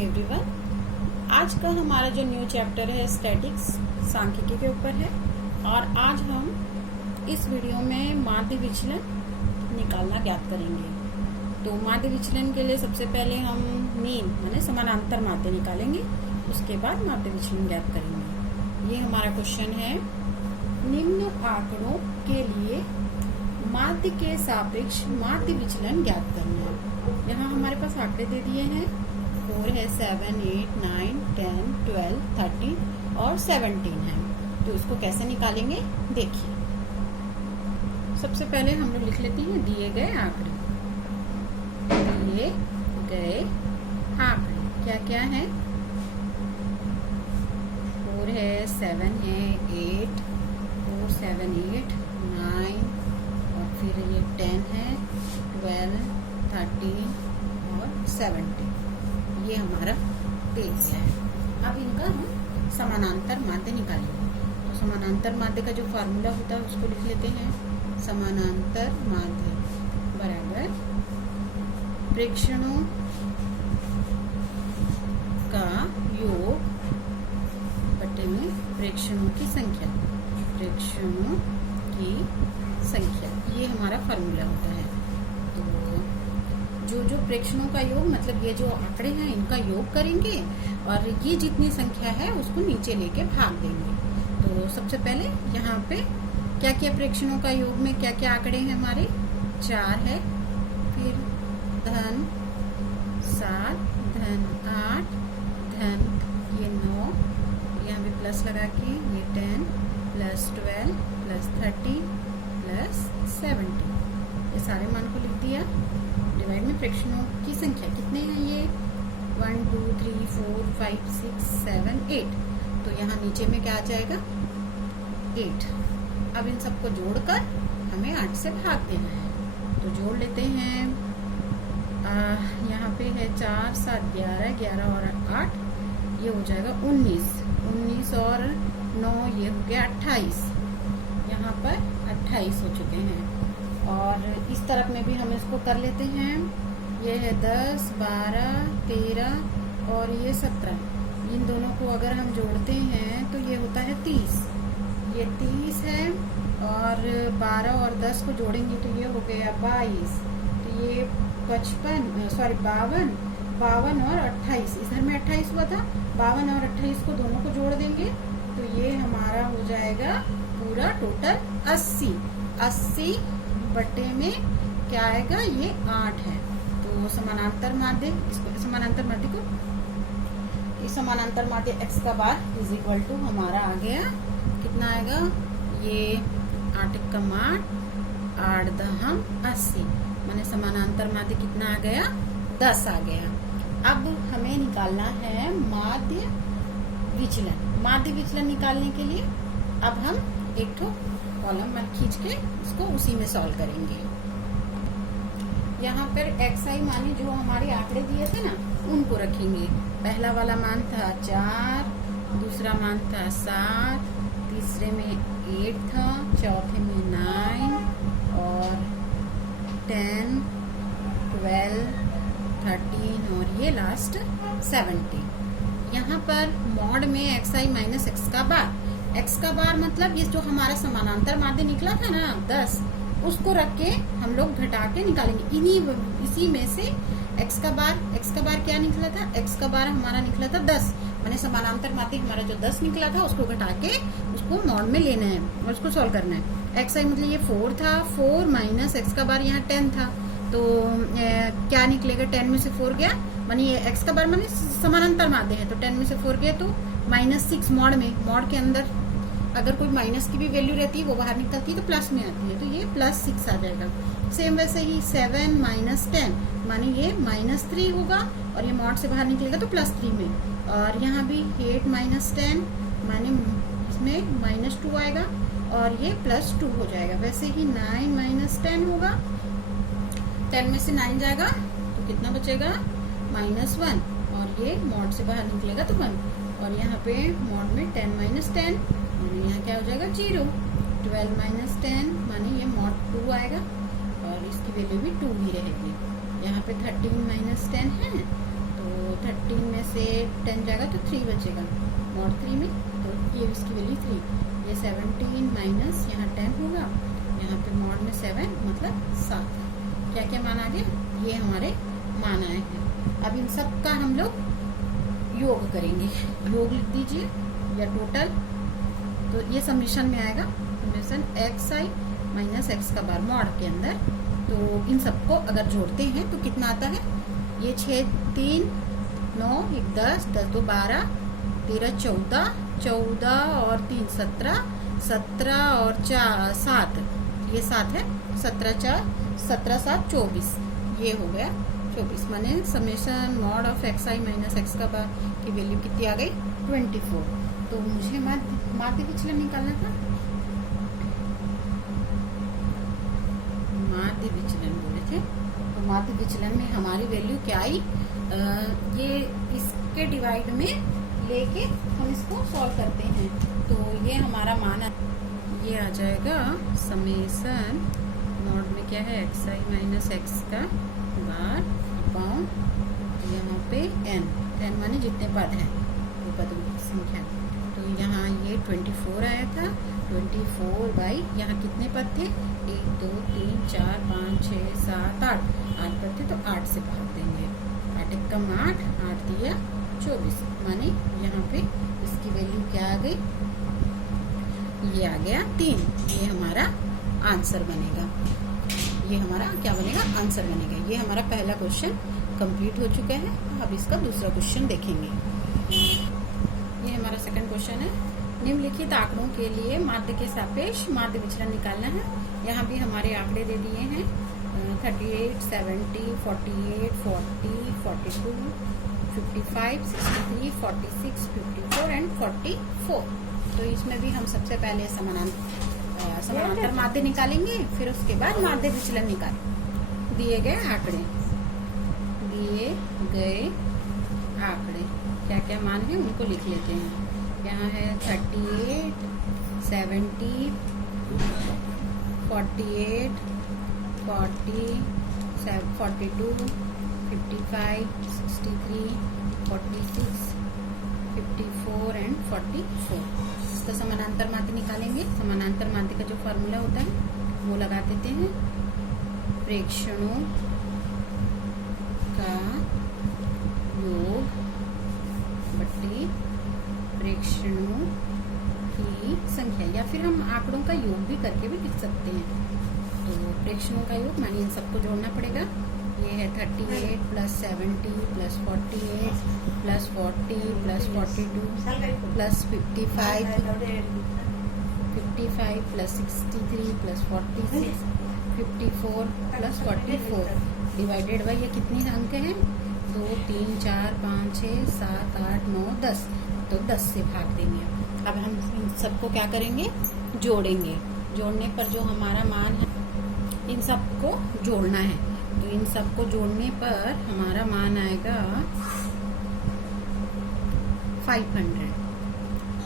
Everyone. आज का हमारा जो न्यू चैप्टर है स्टैटिक्स सांख्यिकी के ऊपर है और आज हम इस वीडियो में माध्य विचलन निकालना ज्ञात करेंगे। तो माध्य विचलन के लिए सबसे पहले हम मीन माने समानांतर माध्य निकालेंगे, उसके बाद माध्य विचलन ज्ञात करेंगे। ये हमारा क्वेश्चन है, निम्न आंकड़ों के लिए माध्य के सापेक्ष माध्य विचलन ज्ञात करना है। यहाँ हमारे पास आंकड़े दे दिए हैं, 4 है, 7, 8, 9, 10, 12, 13 और 17 है। तो इसको कैसे निकालेंगे देखिए। सबसे पहले हम लोग लिख लेते हैं दिए गए आंकड़े। दिए गए आंकड़े क्या क्या है? 4 है, 7 है, 8, 4, 7, 8, 9 और फिर ये 10 है, 12, 13 और 17। ये हमारा दे दिया है। अब इनका हम समानांतर माध्य निकालेंगे। तो समानांतर माध्य का जो फॉर्मूला होता है उसको लिख लेते हैं। समानांतर माध्य बराबर प्रेक्षणों का योग बटे में प्रेक्षणों की संख्या। प्रेक्षणों की संख्या ये हमारा फॉर्मूला होता है। तो जो प्रेक्षणों का योग मतलब ये जो आंकड़े हैं इनका योग करेंगे और ये जितनी संख्या है उसको नीचे लेके भाग देंगे। तो सबसे पहले यहाँ पे क्या क्या प्रेक्षणों का योग में क्या क्या आंकड़े हैं हमारे? 4 है, फिर धन 7, धन 8, धन ये 9, यहाँ पे प्लस लगा के ये 10 प्लस 12 प्लस 30 प्लस 70। ये सारे मान को लिख दिया। डिवाइड में प्रेक्षणों की संख्या कितने हैं ये? 1, 2, 3, 4, 5, 6, 7, 8। तो यहाँ नीचे में क्या आ जाएगा? 8। अब इन सबको जोड़कर हमें 8 से भाग देना है। तो जोड़ लेते हैं। यहाँ पे है 4, 7, 11, 11 और 8 ये हो जाएगा 19, 19 और 9 ये हो गया 28। यहाँ पर 28 हो चुके हैं। और इस तरफ में भी हम इसको कर लेते हैं। ये है 10, 12, 13 और ये 17। इन दोनों को अगर हम जोड़ते हैं तो ये होता है 30। ये 30 है और 12 और 10 को जोड़ेंगे तो ये हो गया 22। तो ये 52 और 28, इधर में 28 हुआ था। 52 और 28 को दोनों को जोड़ देंगे तो ये हमारा हो जाएगा पूरा टोटल 80। 80 बटे में क्या आएगा? ये 8 है। तो समानांतर माध्य, इसको समानांतर माध्य को इस समानांतर माध्य x का बार इज इक्वल टू हमारा आ गया कितना आएगा? ये 8 का 8 दहम 80 माने समानांतर माध्य कितना आ गया? 10 आ गया। अब हमें निकालना है माध्य विचलन। माध्य विचलन निकालने के लिए अब हम एक ठो कॉलम खींच के इसको उसी में सॉल्व करेंगे। यहाँ पर xi माने जो हमारे आंकड़े दिए थे ना उनको रखेंगे। पहला वाला मान था 4, दूसरा मान था 7, तीसरे में 8 था, चौथे में 9 और 10, 12, 13 और ये लास्ट 70। यहाँ पर मॉड में xi माइनस x का बार। x का बार मतलब ये जो हमारा समानांतर माध्य निकला था ना 10, उसको रख के हम लोग घटा के निकालेंगे। इसी में से x का बार क्या निकला था? x का बार हमारा निकला था 10 माने समानांतर माध्य हमारा जो 10 निकला था उसको घटा के उसको मॉड में लेना है और उसको सॉल्व करना है। xi मतलब ये 4 था, 4 माइनस x का बार यहाँ 10 था तो क्या निकलेगा? 10 में से 4 गया माने ये x का बार माने समानांतर माध्य है तो 10 में से 4 गया तो -6 मॉड में। मॉड के अंदर अगर कोई माइनस की भी वैल्यू रहती है वो बाहर निकलती है तो प्लस में आती है तो ये +6 आ जाएगा। सेम वैसे ही 7 माइनस 10 माने ये -3 होगा और ये मॉड से बाहर निकलेगा तो +3 में। और यहाँ भी 8 माइनस 10 माने इसमें -2 आएगा और ये +2 हो जाएगा। वैसे ही 9 माइनस 10 होगा, 10 में से 9 जाएगा तो कितना बचेगा? -1 और ये मॉड से बाहर निकलेगा तो 1 और यहाँ पे मॉड में 10 माइनस 10 माने यहाँ क्या हो जाएगा? 0। 12 माइनस 10 माने ये मॉड 2 आएगा और इसकी वैल्यू भी 2 ही रहेगी। यहाँ पे 13 माइनस 10 है तो 13 में से 10 जाएगा तो 3 बचेगा, मॉड 3 में, तो ये इसकी वैल्यू 3। ये 17 माइनस यहाँ 10 होगा, यहाँ पे मॉड में 7 मतलब 7। क्या क्या मान आ गया, ये हमारे मान आए हैं। अब इन सब का हम लोग योग करेंगे, योग लिख दीजिए या टोटल, तो ये समीशन में आएगा, समीशन xi माइनस x का बार मॉड के अंदर। तो इन सबको अगर जोड़ते हैं तो कितना आता है, ये 6 3 9 1 10 10 2 12 13 14 14 और 3 17 17 और 4 7, ये 7 है, 17 4 17 7 24, ये हो गया 24। माने summation mod of xi minus x का बार की वैल्यू कितनी आ गई, 24। तो मुझे माध्य विचलन निकालना था, माध्य विचलन बोले थे, तो माध्य विचलन में हमारी वैल्यू क्या आई, ये इसके डिवाइड में लेके हम इसको सॉल्व करते हैं, तो ये हमारा मान ये आ जाएगा समेशन मॉड में क्या है xi माइनस x का बार अपॉन यहाँ पे n माने जितने पद हैं वो पदों की संख्या, तो यहाँ ये 24 आया था, 24 बाई यहाँ कितने पद थे, 1 2 3 4 5 6 7 8 पद थे, तो 8 से भाग देंगे, 8 एक कम 8 8 दिया 24, माने यहाँ पे इसकी वैल्यू क्या आ गई, ये आ गया 3। ये हमारा आंसर बनेगा, ये हमारा क्या बनेगा, आंसर बनेगा। ये हमारा पहला क्वेश्चन कंप्लीट हो चुका है। अब इसका दूसरा क्वेश्चन देखेंगे। ये हमारा सेकंड क्वेश्चन है, निम्नलिखित आंकड़ों के लिए माध्य के सापेक्ष माध्य विचलन निकालना है। यहाँ भी हमारे आंकड़े दे दिए हैं 38 70 48 40 42 55 63 46 54 एंड 44। तो इसमें भी हम सबसे पहले समानांतर माध्य निकालेंगे, फिर उसके बाद माध्य विचलन निकालेंगे। दिए गए आंकड़े क्या क्या मान है उनको लिख लेते हैं। यहाँ है 38 70 48 40 42 55 63 46 54 एंड 44। इसका समानांतर माध्य निकालेंगे। समानांतर माध्य का जो फॉर्मूला होता है वो लगा देते हैं, प्रेक्षणों का योग बट्टे प्रेक्षणों की संख्या, या फिर हम आंकड़ों का योग भी करके भी लिख सकते हैं। तो प्रेक्षणों का योग मानिए इन सबको जोड़ना पड़ेगा। ये है 38 plus 70 plus 48 plus 40 plus 42 plus 55 plus 63 plus 46 54 plus 44 divided by ये कितनी अंक हैं, 2 3 4 5 6 7 8 9 10, तो 10 से भाग देंगे। अब हम इन सबको क्या करेंगे, जोड़ेंगे। जोड़ने पर जो हमारा मान है, इन सबको जोड़ना है, तो इन सबको जोड़ने पर हमारा मान आएगा 500।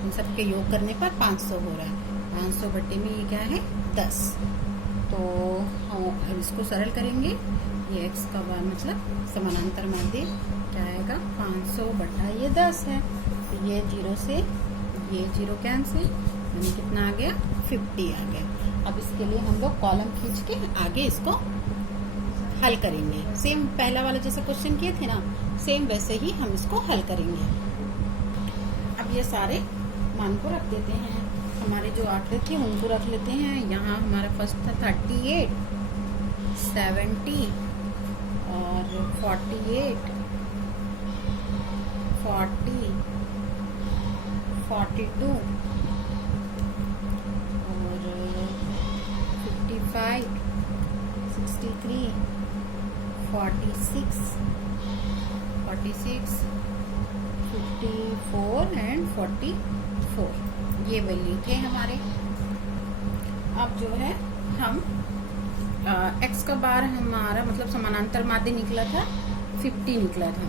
इन सबके योग करने पर 500 हो रहा है। 500 बट्टे में ये क्या है 10। तो हम इसको सरल करेंगे। ये x का बार मतलब समानांतर माध्य क्या आएगा, 500 बटा ये 10 है, तो ये 0 से ये 0 कैंसिल, यानी कितना आ गया 50 आ गया। अब इसके लिए हम लोग कॉलम खींच के आगे इसको हल करेंगे। सेम पहला वाला जैसा क्वेश्चन किए थे ना, सेम वैसे ही हम इसको हल करेंगे। अब ये सारे मान को रख देते हैं, हमारे जो आंकड़े थे उनको रख लेते हैं। यहाँ हमारा फर्स्ट था 38 70 और 48 40 42 और 55 63 46 54 एंड 44, ये वैल्यू थे हमारे। अब जो है हम x का बार हमारा मतलब समानांतर माध्य निकला था 50 निकला था।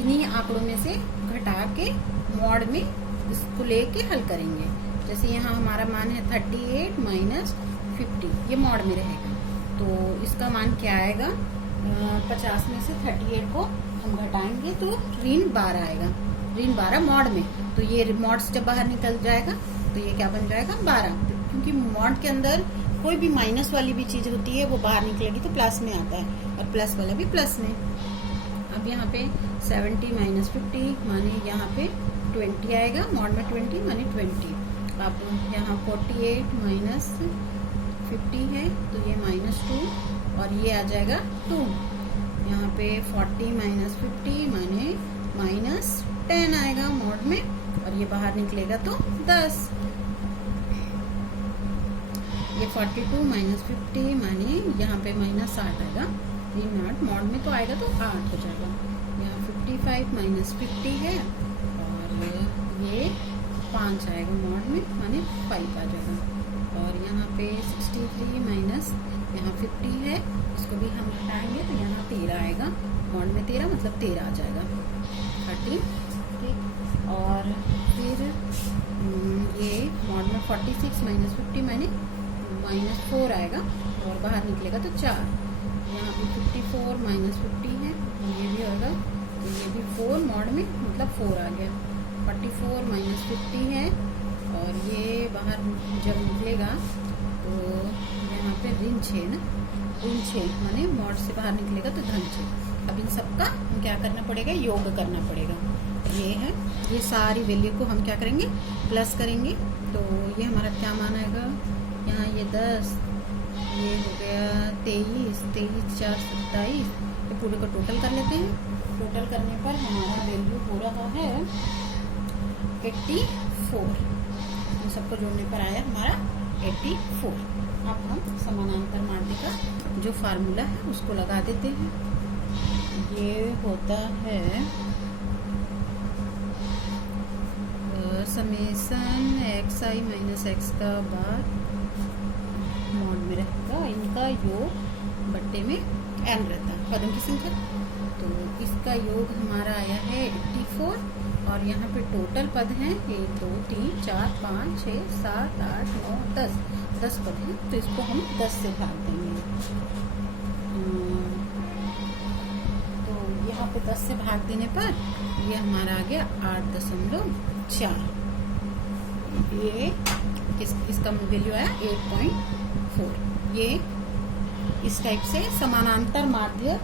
इन्हीं आंकड़ों में से घटा के मॉड में इसको लेके हल करेंगे। जैसे यहाँ हमारा मान है 38 माइनस 50, ये मॉड में रहेगा, तो इसका मान क्या आएगा, 50 में से 38 को हम घटाएंगे तो ऋण 12 आएगा, ऋण 12 मॉड में। तो ये मॉड से जब बाहर निकल जाएगा तो ये क्या बन जाएगा 12, क्योंकि मॉड के अंदर कोई भी माइनस वाली भी चीज होती है वो बाहर निकलेगी तो प्लस में आता है, और प्लस वाला भी प्लस में। अब यहाँ पे 70 माइनस 50 माने यहाँ पे 20 आएगा, मॉड में 20 माने 20। अब यहाँ 48 माइनस 50 है तो ये -2 और ये आ जाएगा 2। यहाँ पे 40 माइनस 50 माने -10 आएगा मॉड में, और ये बाहर निकलेगा तो 10। ये 42 माइनस 50 माने यहाँ पे -8 आएगा, ऋण 8 मॉड में तो आएगा तो 8 हो जाएगा। यहाँ 55 माइनस 50 है और ये 5 आएगा मॉड में माने 5 आ जाएगा। और यहाँ पे 63 माइनस यहाँ 50 है, इसको भी हम घटाएंगे तो यहाँ 13 आएगा, मॉड में 13 मतलब 13 आ जाएगा 30। ठीक, और फिर ये मॉड में 46 माइनस 50 माने -4 आएगा और बाहर निकलेगा तो 4। यहाँ पे 54 माइनस 50 है, ये भी होगा तो ये भी 4 मॉड में मतलब 4 आ गया। 44 माइनस 50 है और ये बाहर जब निकलेगा तो यहाँ पे ऋण 6 ना, ऋण 6 माने मॉड से बाहर निकलेगा तो धन 6। अब इन सबका हम क्या करना पड़ेगा, योग करना पड़ेगा। ये है, ये सारी वैल्यू को हम क्या करेंगे प्लस करेंगे, तो ये हमारा क्या मान आएगा, यहाँ ये 10, ये हो गया 23, 23 4 27, ये पूरे को टोटल कर लेते हैं। टोटल करने पर हमारा वैल्यू हो रहा है 84, इन सबको जोड़ने पर आया हमारा 84। अब हम समानांतर माध्य का जो फार्मूला है उसको लगा देते हैं। ये होता है समेसन xi माइनस x का बार मॉड में रहेगा, इनका योग बट्टे में n रहता है पदों की संख्या। तो इसका योग हमारा आया है 84 और यहाँ पे टोटल पद हैं 1 2 3 4 5 6 7 8 9 10 पद हैं, तो इसको हम 10 से भाग देंगे। तो यहाँ पे 10 से भाग देने पर ये हमारा आ गया 8.4। ये इसका वैल्यू आया 8.4। ये इस टाइप से समानांतर माध्य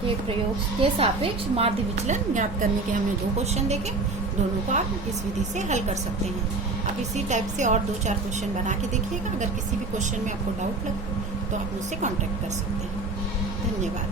के प्रयोग के सापेक्ष माध्य विचलन ज्ञात करने के हमने 2 क्वेश्चन देखे, दोनों को आप इस विधि से हल कर सकते हैं। आप इसी टाइप से और 2-4 क्वेश्चन बना के देखिएगा। अगर किसी भी क्वेश्चन में आपको डाउट लगे तो आप मुझसे कांटेक्ट कर सकते हैं। धन्यवाद।